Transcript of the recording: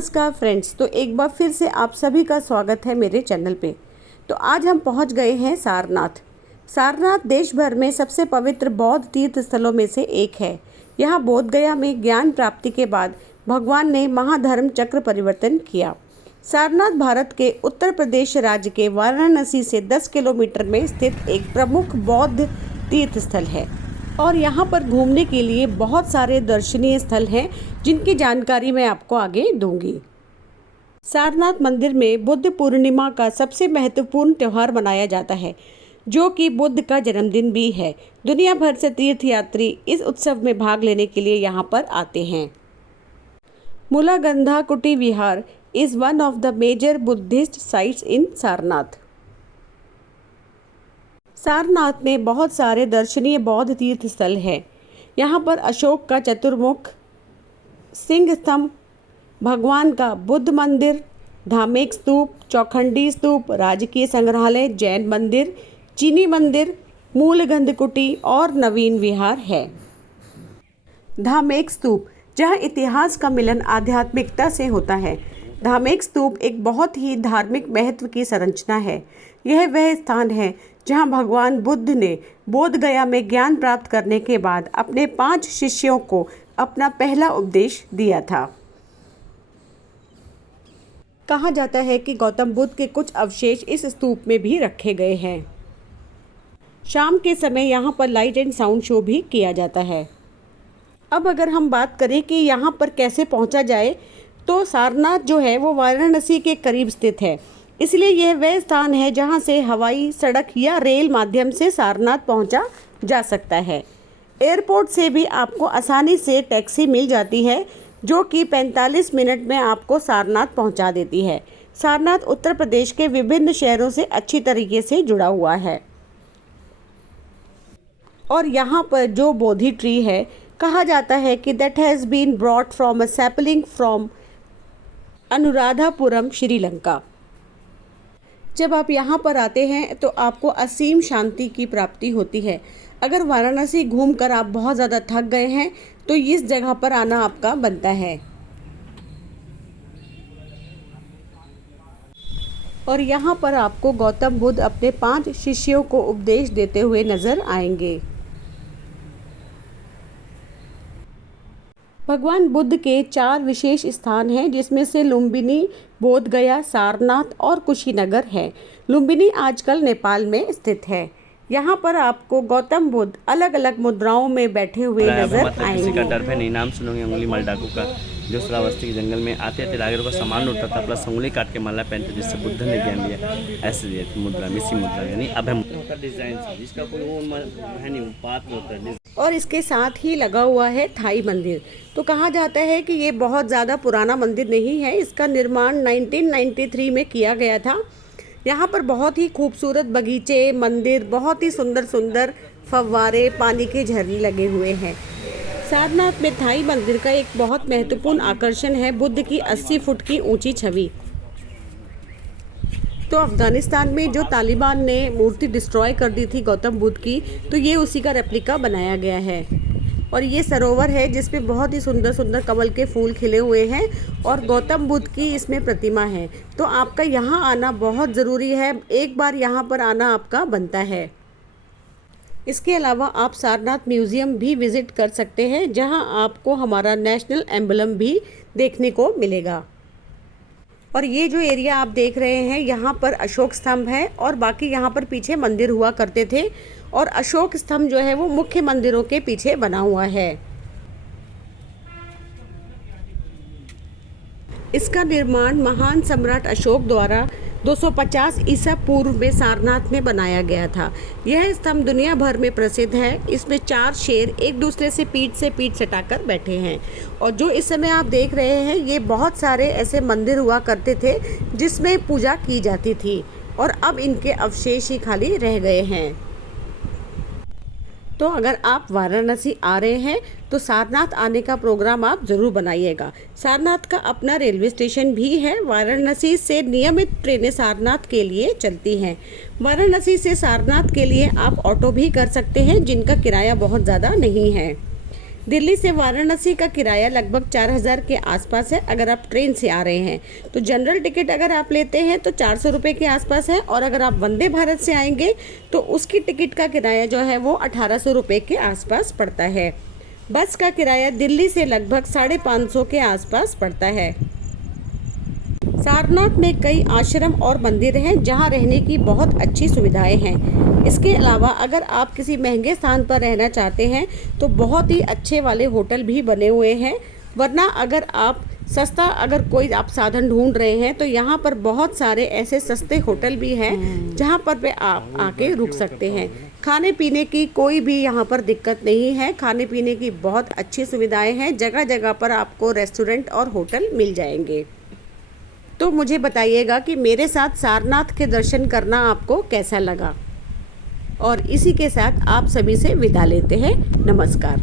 नमस्कार फ्रेंड्स। तो एक बार फिर से आप सभी का स्वागत है मेरे चैनल पे। तो आज हम पहुंच गए हैं सारनाथ। सारनाथ देश भर में सबसे पवित्र बौद्ध तीर्थ स्थलों में से एक है। यहाँ बोध गया में ज्ञान प्राप्ति के बाद भगवान ने महाधर्म चक्र परिवर्तन किया। सारनाथ भारत के उत्तर प्रदेश राज्य के वाराणसी से 10 किलोमीटर में स्थित एक प्रमुख बौद्ध तीर्थ स्थल है और यहाँ पर घूमने के लिए बहुत सारे दर्शनीय स्थल हैं जिनकी जानकारी मैं आपको आगे दूंगी। सारनाथ मंदिर में बुद्ध पूर्णिमा का सबसे महत्वपूर्ण त्यौहार मनाया जाता है, जो कि बुद्ध का जन्मदिन भी है। दुनिया भर से तीर्थयात्री इस उत्सव में भाग लेने के लिए यहाँ पर आते हैं। Mulagandhakuti Vihar is one of the major Buddhist sites in Sarnath. Sarnath में बहुत सारे दर्शनीय बौद्ध तीर्थ स्थल हैं। यहाँ पर अशोक का चतुर्मुख, सिंह स्तंभ, भगवान का बुद्ध मंदिर, धामेक स्तूप, चौखंडी स्तूप, राजकीय संग्रहालय, जैन मंदिर, चीनी मंदिर, मूलगंधकुटी और नवीन विहार है। धामेक स्तूप, जहाँ इतिहास का मिलन आध्यात्मिकता से होता है। धामेक स्तूप एक बहुत ही धार्मिक महत्व की संरचना है। यह वह स्थान है जहाँ भगवान बुद्ध ने बोध गया में ज्ञान प्राप्त करने के बाद अपने 5 शिष्यों को अपना पहला उपदेश दिया था। कहा जाता है कि गौतम बुद्ध के कुछ अवशेष इस स्तूप में भी रखे गए हैं। शाम के समय यहाँ पर लाइट एंड साउंड शो भी किया जाता है। अब अगर हम बात करें कि यहाँ पर कैसे पहुँचा जाए, तो सारनाथ जो है वो वाराणसी के करीब स्थित है, इसलिए यह वह स्थान है जहां से हवाई, सड़क या रेल माध्यम से सारनाथ पहुंचा जा सकता है। एयरपोर्ट से भी आपको आसानी से टैक्सी मिल जाती है, जो कि 45 मिनट में आपको सारनाथ पहुंचा देती है। सारनाथ उत्तर प्रदेश के विभिन्न शहरों से अच्छी तरीके से जुड़ा हुआ है और यहाँ पर जो बोधि ट्री है, कहा जाता है कि that has been brought from a sapling from Anuradhapuram, Sri Lanka. जब आप यहाँ पर आते हैं तो आपको असीम शांति की प्राप्ति होती है। अगर वाराणसी घूमकर आप बहुत ज़्यादा थक गए हैं तो इस जगह पर आना आपका बनता है। और यहाँ पर आपको गौतम बुद्ध अपने 5 शिष्यों को उपदेश देते हुए नजर आएंगे। भगवान बुद्ध के 4 विशेष स्थान हैं, जिसमें से लुम्बिनी, बोध गया, सारनाथ और कुशीनगर है। लुम्बिनी आजकल नेपाल में स्थित है। यहाँ पर आपको गौतम बुद्ध अलग अलग मुद्राओं में बैठे हुए नजर आएंगे। किसी का डर है नहीं, नाम सुनोगे अंगुली माल डाकू का, जो श्रावस्ती के जंगल में आते थे रागरों का सामान लूटता था, प्लस अंगुली काट के माला पहनते, जिससे बुद्ध ने ज्ञान दिया। ऐसे मुद्रा, मिसी मुद्रा, यानी अभय मुद्रा का डिजाइन, जिसका कोई वो है नहीं, बात होता है। और इसके साथ ही लगा हुआ है थाई मंदिर। तो कहा जाता है कि ये बहुत ज़्यादा पुराना मंदिर नहीं है। इसका निर्माण 1993 में किया गया था। यहाँ पर बहुत ही खूबसूरत बगीचे, मंदिर, बहुत ही सुंदर सुंदर फव्वारे, पानी के झरने लगे हुए हैं। सारनाथ में थाई मंदिर का एक बहुत महत्वपूर्ण आकर्षण है बुद्ध की 80 फुट की ऊंची छवि। तो अफगानिस्तान में जो तालिबान ने मूर्ति डिस्ट्रॉय कर दी थी गौतम बुद्ध की, तो ये उसी का रेप्लिका बनाया गया है। और ये सरोवर है जिसपे बहुत ही सुंदर सुंदर कमल के फूल खिले हुए हैं और गौतम बुद्ध की इसमें प्रतिमा है। तो आपका यहाँ आना बहुत ज़रूरी है। एक बार यहाँ पर आना आपका बनता है। इसके अलावा आप सारनाथ म्यूज़ियम भी विज़िट कर सकते हैं, जहाँ आपको हमारा नेशनल एम्बलम भी देखने को मिलेगा। और ये जो एरिया आप देख रहे हैं, यहाँ पर अशोक स्तंभ है और बाकी यहाँ पर पीछे मंदिर हुआ करते थे, और अशोक स्तंभ जो है वो मुख्य मंदिरों के पीछे बना हुआ है। इसका निर्माण महान सम्राट अशोक द्वारा 250 ईसा पूर्व में सारनाथ में बनाया गया था। यह स्तंभ दुनिया भर में प्रसिद्ध है। इसमें 4 शेर एक दूसरे से पीठ सटाकर बैठे हैं। और जो इस समय आप देख रहे हैं, ये बहुत सारे ऐसे मंदिर हुआ करते थे जिसमें पूजा की जाती थी, और अब इनके अवशेष ही खाली रह गए हैं। तो अगर आप वाराणसी आ रहे हैं तो सारनाथ आने का प्रोग्राम आप ज़रूर बनाइएगा। सारनाथ का अपना रेलवे स्टेशन भी है। वाराणसी से नियमित ट्रेनें सारनाथ के लिए चलती हैं। वाराणसी से सारनाथ के लिए आप ऑटो भी कर सकते हैं, जिनका किराया बहुत ज़्यादा नहीं है। दिल्ली से वाराणसी का किराया लगभग 4000 के आसपास है अगर आप ट्रेन से आ रहे हैं। तो जनरल टिकट अगर आप लेते हैं तो 400 रुपये के आसपास है, और अगर आप वंदे भारत से आएंगे तो उसकी टिकट का किराया जो है वो 1800 रुपये के आसपास पड़ता है। बस का किराया दिल्ली से लगभग 550 के आसपास पड़ता है। सारनाथ में कई आश्रम और मंदिर हैं जहां रहने की बहुत अच्छी सुविधाएं हैं। इसके अलावा अगर आप किसी महंगे स्थान पर रहना चाहते हैं तो बहुत ही अच्छे वाले होटल भी बने हुए हैं, वरना अगर आप सस्ता अगर कोई आप साधन ढूंढ रहे हैं तो यहाँ पर बहुत सारे ऐसे सस्ते होटल भी हैं जहाँ पर वे आप आके रुक सकते हैं। खाने पीने की कोई भी यहाँ पर दिक्कत नहीं है, खाने पीने की बहुत अच्छी सुविधाएं हैं। जगह जगह पर आपको रेस्टोरेंट और होटल मिल जाएंगे। तो मुझे बताइएगा कि मेरे साथ सारनाथ के दर्शन करना आपको कैसा लगा। और इसी के साथ आप सभी से विदा लेते हैं। नमस्कार।